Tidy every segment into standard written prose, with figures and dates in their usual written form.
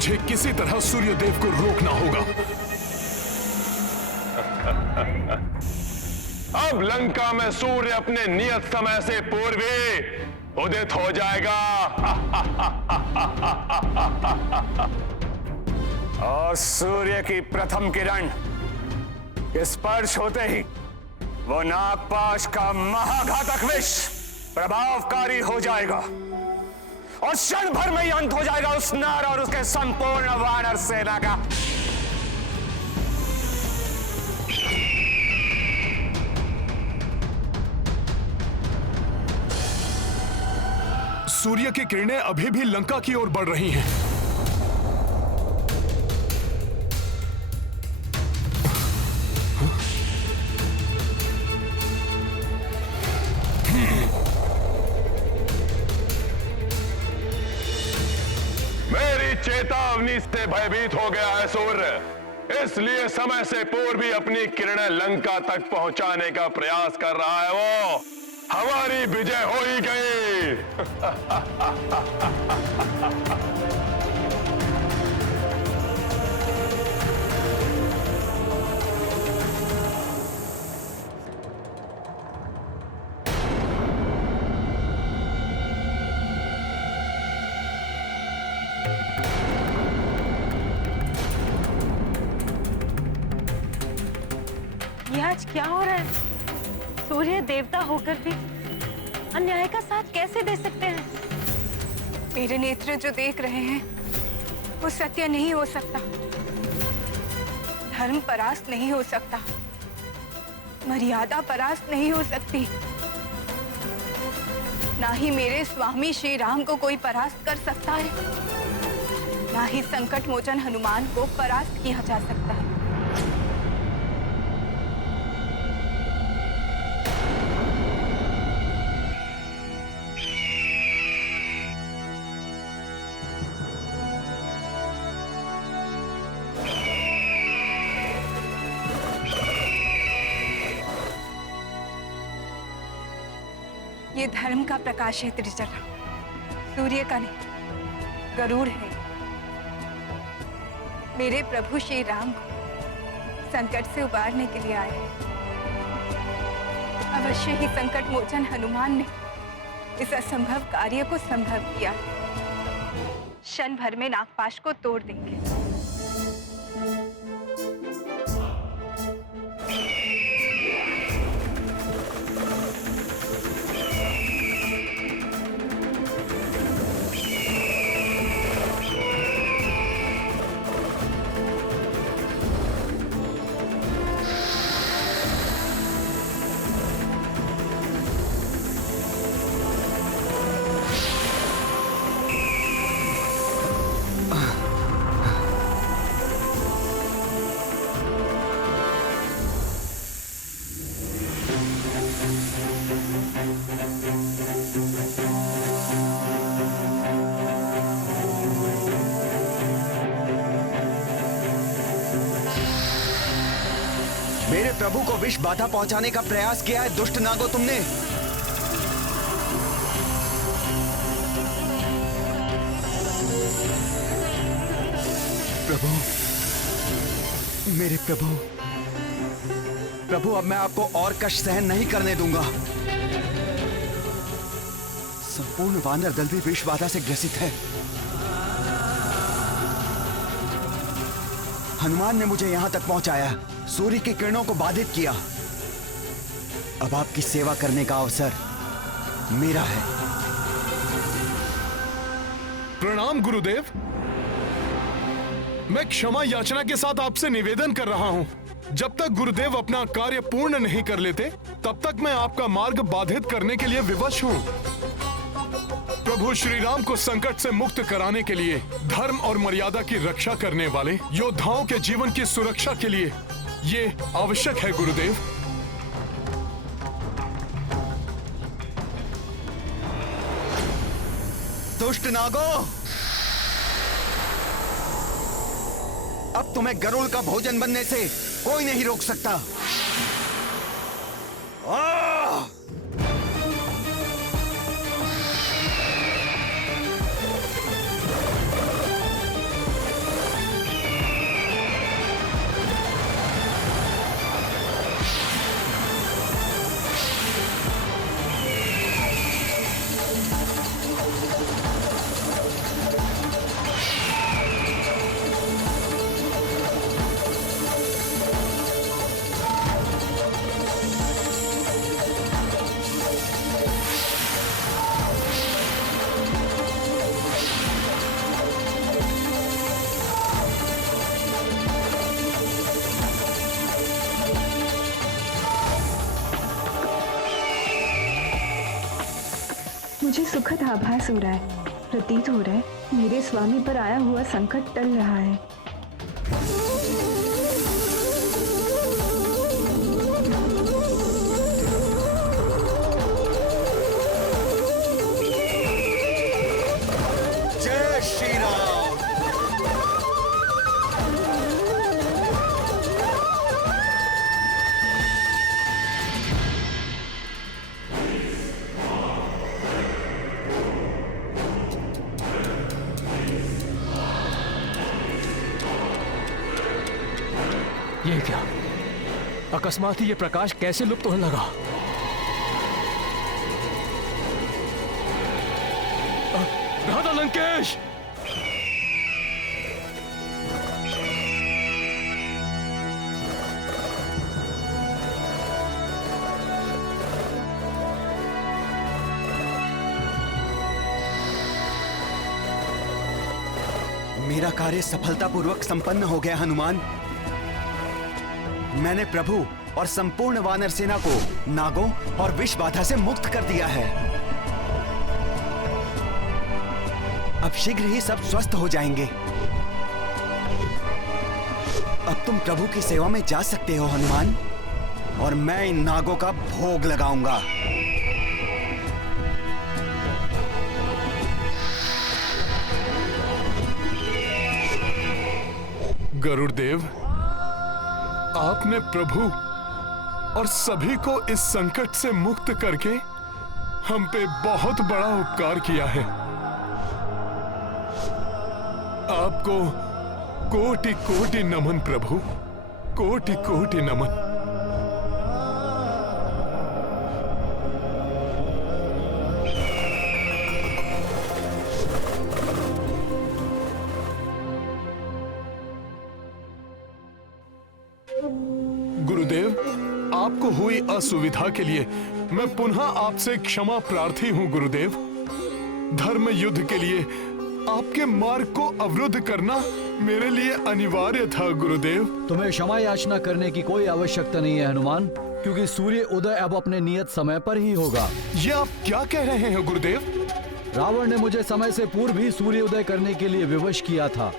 मुझे किसी तरह सूर्यदेव को रोकना होगा। अब लंका में सूर्य अपने नियत समय से पूर्व ही उदित हो जाएगा। और सूर्य की प्रथम किरण के स्पर्श होते ही वो नागपाश का महाघातक विष प्रभावकारी हो जाएगा और क्षण भर में ही अंत हो जाएगा उस नर और उसके संपूर्ण वानर सेना का। सूर्य की किरणें अभी भी लंका की ओर बढ़ रही हैं। मेरी चेतावनी से भयभीत हो गया है सूर्य, इसलिए समय से पूर्व ही अपनी किरणें लंका तक पहुंचाने का प्रयास कर रहा है। वो हमारी विजय हो ही गई। ये आज क्या हो रहा है? सूर्य देवता होकर भी अन्याय का साथ कैसे दे सकते हैं? मेरे नेत्र जो देख रहे हैं वो सत्य नहीं हो सकता, धर्म परास्त नहीं हो सकता, मर्यादा परास्त नहीं हो सकती। ना ही मेरे स्वामी श्री राम को कोई परास्त कर सकता है, ना ही संकट मोचन हनुमान को परास्त किया जा सकता है। ये धर्म का प्रकाश है त्रिजटा, सूर्य का नहीं, गरुड़ है। मेरे प्रभु श्री राम को संकट से उबारने के लिए आए हैं। अवश्य ही संकट मोचन हनुमान ने इस असंभव कार्य को संभव किया। क्षण भर में नागपाश को तोड़ देंगे। मेरे प्रभु को विष बाधा पहुंचाने का प्रयास किया है दुष्ट नागो तुमने। प्रभु, मेरे प्रभु, प्रभु अब मैं आपको और कष्ट सहन नहीं करने दूंगा। संपूर्ण वानर दल भी विष बाधा से ग्रसित है। हनुमान ने मुझे यहां तक पहुंचाया, सूर्य की किरणों को बाधित किया। अब आपकी सेवा करने का अवसर मेरा है। प्रणाम गुरुदेव। मैं क्षमा याचना के साथ आपसे निवेदन कर रहा हूं। जब तक गुरुदेव अपना कार्य पूर्ण नहीं कर लेते, तब तक मैं आपका मार्ग बाधित करने के लिए विवश हूं। प्रभु श्री राम को संकट से मुक्त कराने के लिए, धर्म और मर्यादा की रक्षा करने वाले योद्धाओं के जीवन की सुरक्षा के लिए ये आवश्यक है गुरुदेव। दुष्ट नागो, अब तुम्हें गरुड़ का भोजन बनने से कोई नहीं रोक सकता। मुझे सुखद आभास हो रहा है। प्रतीत हो रहा है मेरे स्वामी पर आया हुआ संकट टल रहा है। जय श्री राम। ये क्या? अकस्मात ही ये प्रकाश कैसे लुप्त होने लगा? राधा लंकेश! मेरा कार्य सफलतापूर्वक संपन्न हो गया हनुमान। मैंने प्रभु और संपूर्ण वानर सेना को नागों और विष बाधा से मुक्त कर दिया है। अब शीघ्र ही सब स्वस्थ हो जाएंगे। अब तुम प्रभु की सेवा में जा सकते हो हनुमान, और मैं इन नागों का भोग लगाऊंगा। गरुड़देव, आपने प्रभु और सभी को इस संकट से मुक्त करके हम पे बहुत बड़ा उपकार किया है। आपको कोटि कोटि नमन प्रभु, कोटि कोटि नमन। गुरुदेव, आपको हुई असुविधा के लिए मैं पुनः आपसे क्षमा प्रार्थी हूं गुरुदेव। धर्म युद्ध के लिए आपके मार्ग को अवरुद्ध करना मेरे लिए अनिवार्य था गुरुदेव। तुम्हें क्षमा याचना करने की कोई आवश्यकता नहीं है हनुमान, क्योंकि सूर्य उदय अब अपने नियत समय पर ही होगा। ये आप क्या कह रहे हैं गुरुदेव? रावण ने मुझे समय से पूर्व ही सूर्य उदय करने के लिए विवश किया था।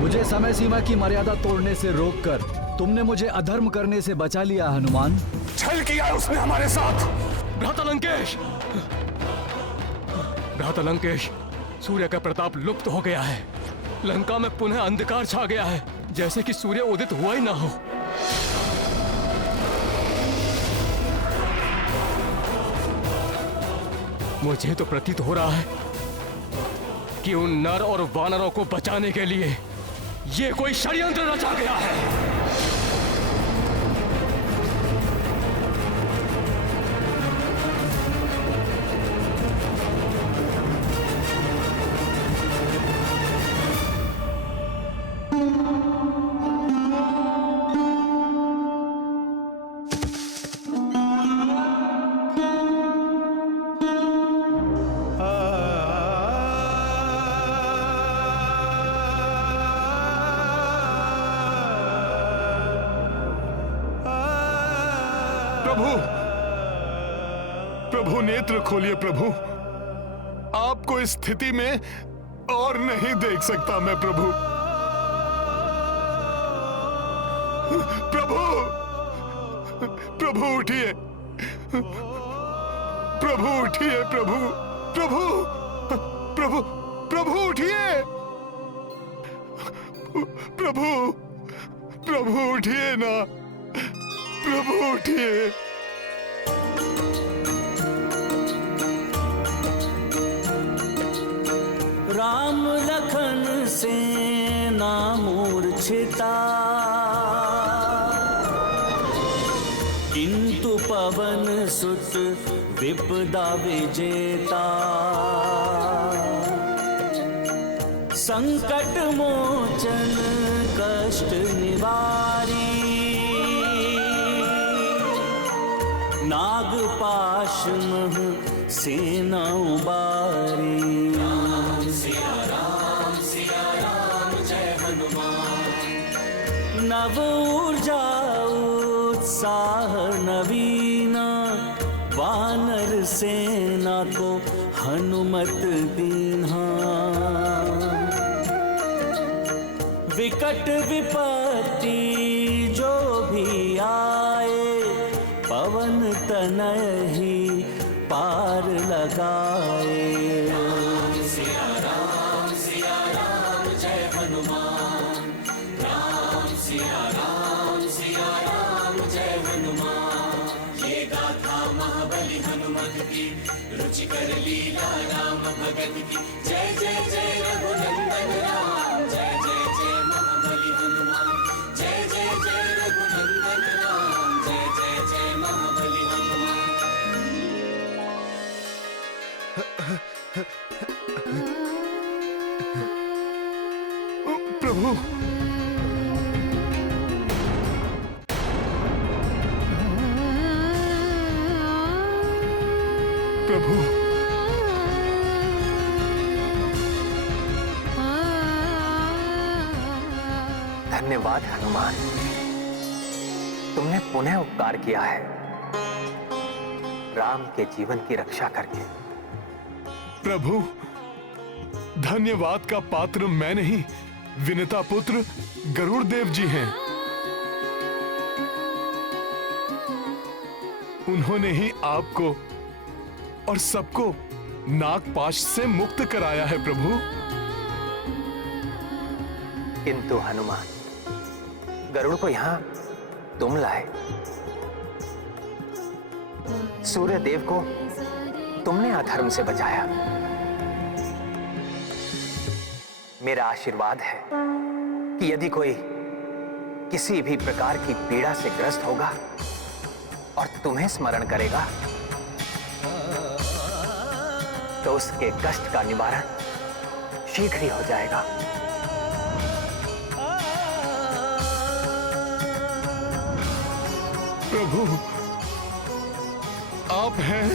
मुझे समय सीमा की मर्यादा तोड़ने से रोककर तुमने मुझे अधर्म करने से बचा लिया हनुमान। छल किया उसने हमारे साथ। भ्राता लंकेश! भ्राता लंकेश, सूर्य का प्रताप लुप्त हो गया है। लंका में पुनः अंधकार छा गया है, जैसे कि सूर्य उदित हुआ ही ना हो। मुझे तो प्रतीत हो रहा है कि उन नर और वानरों को बचाने के लिए ये कोई षड्यंत्र रचा गया है। प्रभु नेत्र खोलिए प्रभु। आपको इस स्थिति में और नहीं देख सकता मैं प्रभु। प्रभु, प्रभु उठिए, प्रभु उठिए, प्रभु, प्रभु, प्रभु, प्रभु उठिए, प्रभु, प्रभु उठिए ना, प्रभु उठिए। राम लखन सेना मूर्छिता, किंतु पवन सुत विपदा विजेता। संकट मोचन कष्ट निवारी, नागपाश मह सेना उबारी। नव ऊर्जा उत्साह नवीना, वानर सेना को हनुमत दीन्हा। विकट विपत्ति जो भी आए, पवन तनय ही पार लगाए। सिया राम जय हनुमान, राम सिया राम जय हनुमान। ये गाथा महाबली हनुमत की, रुचिकर लीला राम भगत की। जय जय जय रघुनंदन राम, जय जय जय महाबली हनुमान। जय जय जय रघुनंदन राम, जय जय जय महाबली हनुमान। प्रभु, प्रभु, धन्यवाद हनुमान, तुमने पुनः उपकार किया है राम के जीवन की रक्षा करके। प्रभु, धन्यवाद का पात्र मैं नहीं, विनीता पुत्र गरुड़ देव जी हैं। उन्होंने ही आपको और सबको नागपाश से मुक्त कराया है प्रभु। किंतु हनुमान, गरुड़ को यहां तुम लाए, सूर्य देव को तुमने अधर्म से बचाया। मेरा आशीर्वाद है कि यदि कोई किसी भी प्रकार की पीड़ा से ग्रस्त होगा और तुम्हें स्मरण करेगा तो उसके कष्ट का निवारण शीघ्र ही हो जाएगा। प्रभु, आप हैं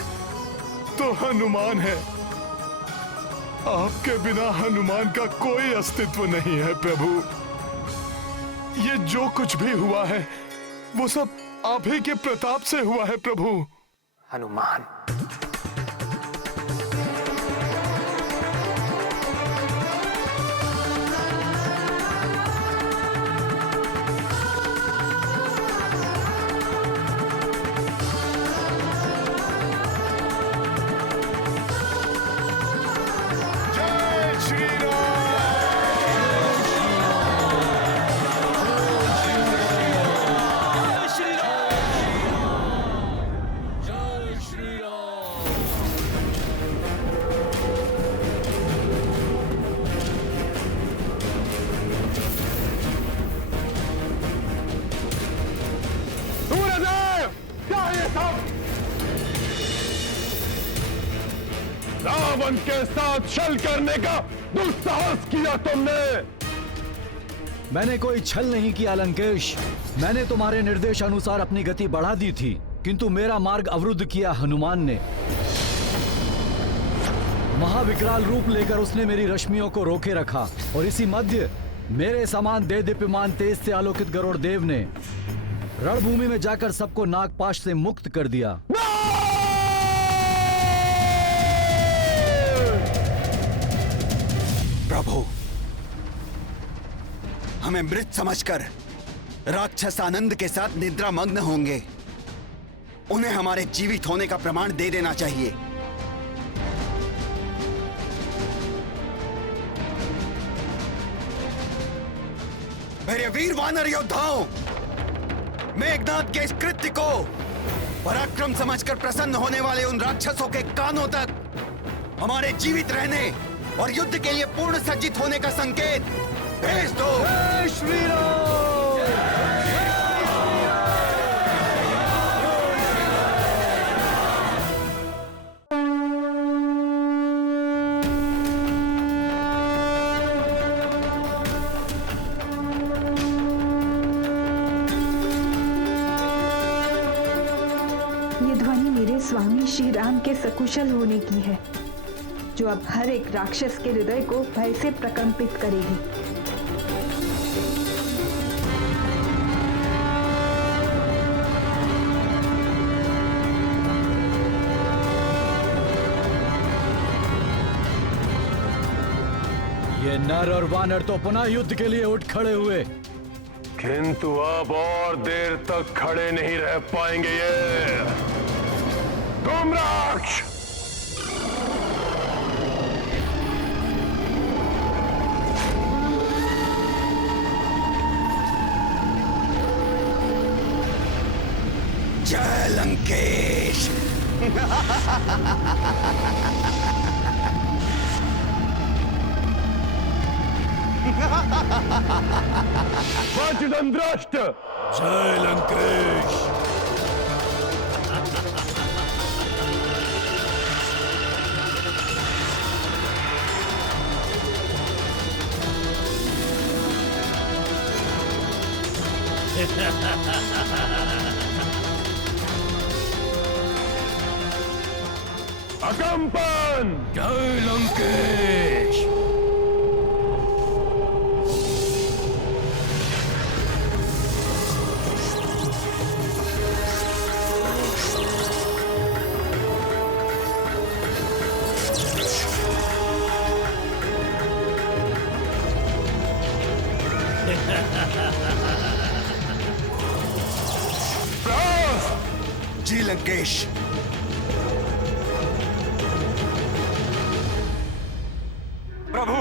तो हनुमान है, आपके बिना हनुमान का कोई अस्तित्व नहीं है प्रभु। ये जो कुछ भी हुआ है वो सब आप ही के प्रताप से हुआ है प्रभु। हनुमान, रावण के साथ छल करने का दुस्साहस किया तुमने। मैंने कोई छल नहीं किया लंकेश, मैंने तुम्हारे निर्देश अनुसार अपनी गति बढ़ा दी थी, किंतु मेरा मार्ग अवरुद्ध किया हनुमान ने। महाविकराल रूप लेकर उसने मेरी रश्मियों को रोके रखा और इसी मध्य मेरे समान देदीप्यमान तेज से आलोकित गरुड़ देव ने रणभूमि में जाकर सबको नागपाश से मुक्त कर दिया। प्रभु, हमें मृत समझकर राक्षस आनंद के साथ निद्रा मग्न होंगे। उन्हें हमारे जीवित होने का प्रमाण दे देना चाहिए। मेरे वीर वानर योद्धाओं, मेघनाद के इस कृत्य को पराक्रम समझकर प्रसन्न होने वाले उन राक्षसों के कानों तक हमारे जीवित रहने और युद्ध के लिए पूर्ण सज्जित होने का संकेत भेज दो। ये ध्वनि मेरे स्वामी श्री राम के सकुशल होने की है, जो अब हर एक राक्षस के हृदय को भय से प्रकंपित करेगी। नर और वानर तो पुनः युद्ध के लिए उठ खड़े हुए, किंतु अब और देर तक खड़े नहीं रह पाएंगे ये धूम्राक्ष। जय लंकेश। वज्रदंष्ट्र। जय लंकेश। अकंपन। जय लंकेश। जी लंकेश। प्रभु,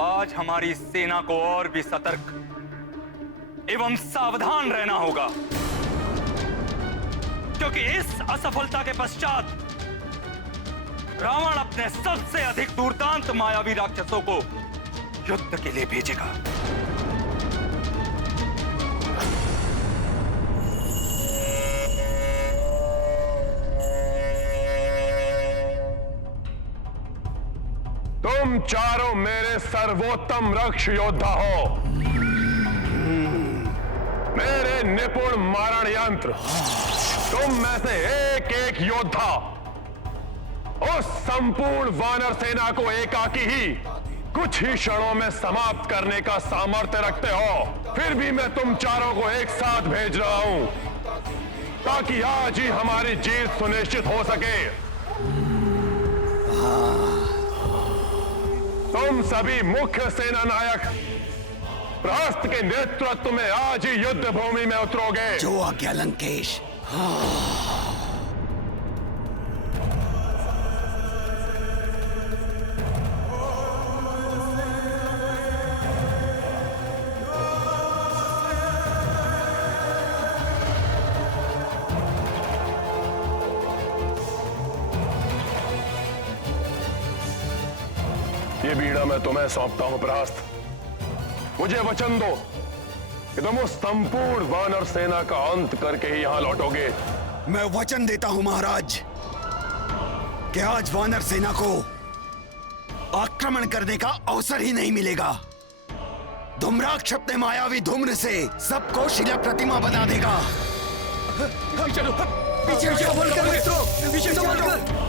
आज हमारी सेना को और भी सतर्क एवं सावधान रहना होगा, क्योंकि इस असफलता के पश्चात रावण अपने सबसे अधिक दुर्दांत मायावी राक्षसों को युद्ध के लिए भेजेगा। तुम चारों मेरे सर्वोत्तम रक्ष योद्धा हो, मेरे निपुण मारण यंत्र। तुम में से एक एक योद्धा उस संपूर्ण वानर सेना को एकाकी ही कुछ ही क्षणों में समाप्त करने का सामर्थ्य रखते हो। फिर भी मैं तुम चारों को एक साथ भेज रहा हूं ताकि आज ही हमारी जीत सुनिश्चित हो सके। तुम सभी मुख्य सेना नायक प्रहस्त के नेतृत्व में आज ही युद्ध भूमि में उतरोगे। जो आज्ञा लंकेश। ये बीड़ा मैं तुम्हें सौंपता हूं प्रहस्त। मुझे वचन दो कि तुम उस संपूर्ण वानर सेना का अंत करके ही यहां लौटोगे। मैं वचन देता हूं महाराज कि आज वानर सेना को आक्रमण करने का अवसर ही नहीं मिलेगा। धूम्राक्ष अपने मायावी धूम्र से सबको शिला प्रतिमा बना देगा। चलो पीछे संभल कर मित्रों, पीछे संभल कर।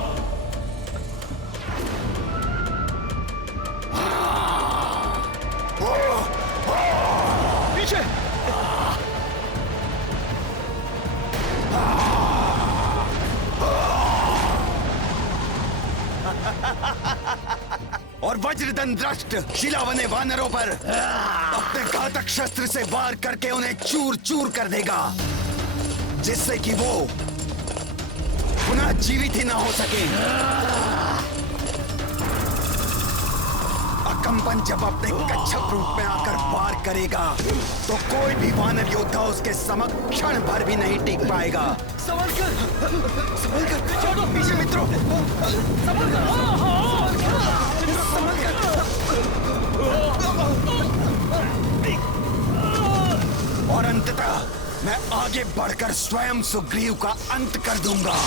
पीछे। और वज्रदंष्ट्र शिलावने वानरों पर अपने घातक शस्त्र से वार करके उन्हें चूर चूर कर देगा, जिससे कि वो पुनः जीवित ही ना हो सके। अकंपन जब अपने कच्छप रूप में आकर वार करेगा तो कोई भी वानर योद्धा उसके समक्ष क्षण भर भी नहीं टिक पाएगा। संभल कर छोड़ो पीछे मित्रों, संभल कर, संभल कर। और अंततः मैं आगे बढ़कर स्वयं सुग्रीव का अंत कर दूंगा।